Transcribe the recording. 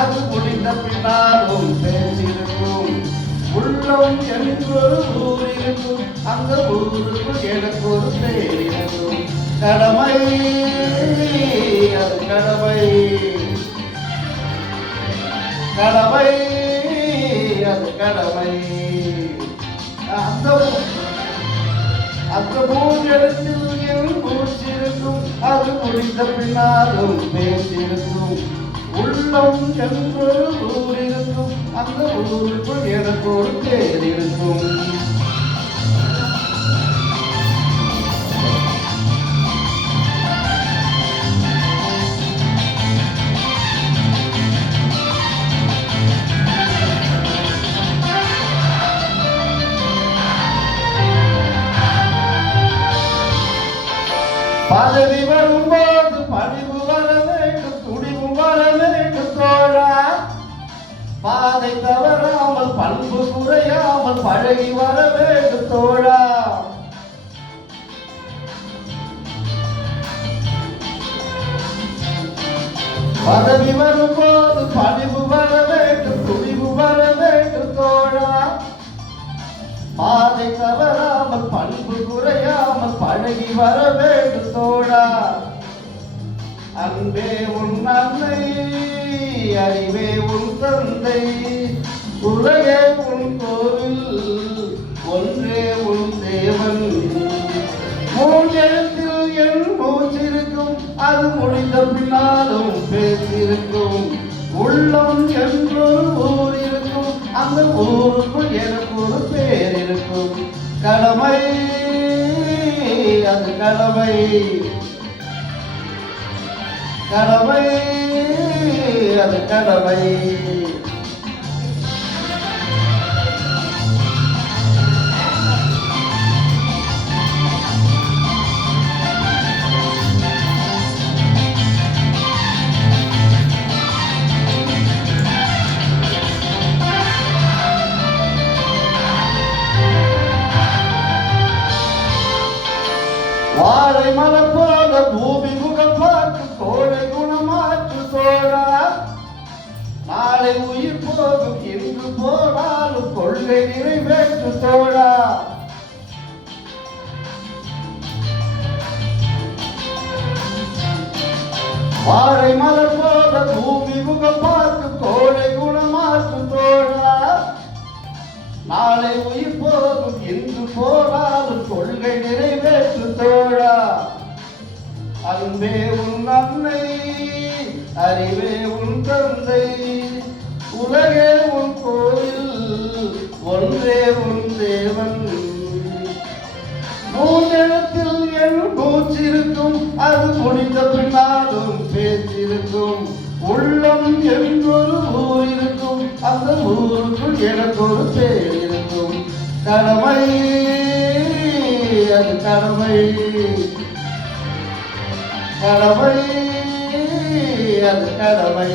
அது முடிந்த பின்னாலும் பேச்சிருக்கும். உள்ளம் என்றொரு ஊர் இருக்கும், அந்த ஊருக்கு எனக்கு ஒரு பேர் இருக்கும். கடமை அது கடமை, கடமை அது கடமை. அந்த மூன்றெழுத்தில் என் மூச்சிருக்கும், அது முடிந்த பின்னாலும் பேச்சிருக்கும். உள்ளம் என்றொரு ஊர் இருக்கும், அந்த ஊருக்குள் எனக்கு ஒரு பேர் இருக்கும். பதவி வரும்போது பணிவு வர வேண்டும், துணிவு வர வேண்டும் தோழா. பாதை தவறாமல் பண்பு குறையாமல் பழகி வர வேண்டும் தோழா. பதவி வரும்போது பணிவு வர வேண்டும், துணிவு வர வேண்டும் தோழா. பாதை தவறாமல் பண்பு குறையாமல் பழகி வர வேண்டும் தோழா. அன்பே உன் அன்னை, அறிவே உன் தந்தை, உலகே உன் கோவில், ஒன்றே உன் தேவன். மூன்றெழுத்தில் என் மூச்சிருக்கும், அது முடிந்த பின்னாலும் பேசிருக்கும். உள்ளம் என்றொரு ஊர் இருக்கும், அந்த ஊருக்குள் எனக்கு ஒரு பேர் இருக்கும். கடமை அது கடமை, கடமை அது கடமை. வாழை மரம் போல பூமி முகம் பார்த்து கோடை குணமாற்று தோழா. நாளை உயிர் போகும், இன்று போனாலும் கொள்கை நிறைவேற்று தோழா. வாழை மலர் போல பூமி முகம் பார்த்து கோடை குணமாற்று தோழா. நாளை உயிர் போகும், இன்று போனாலும் கொள்கை நிறைவேற்று தோழா. அன்பே உன் அன்னை, அறிவே உன் தந்தை, உலகே உன் கோவில், ஒன்றே உன் தேவன். மூன்றெழுத்தில் என் மூச்சிருக்கும், அது முடிந்த பின்னாலும் பேச்சிருக்கும். உள்ளம் என்றொரு ஊர் இருக்கும், அந்த ஊருக்குள் எனக்கு ஒரு பேர் இருக்கும். கடமை அது கடமை, கடமை அது கடமை.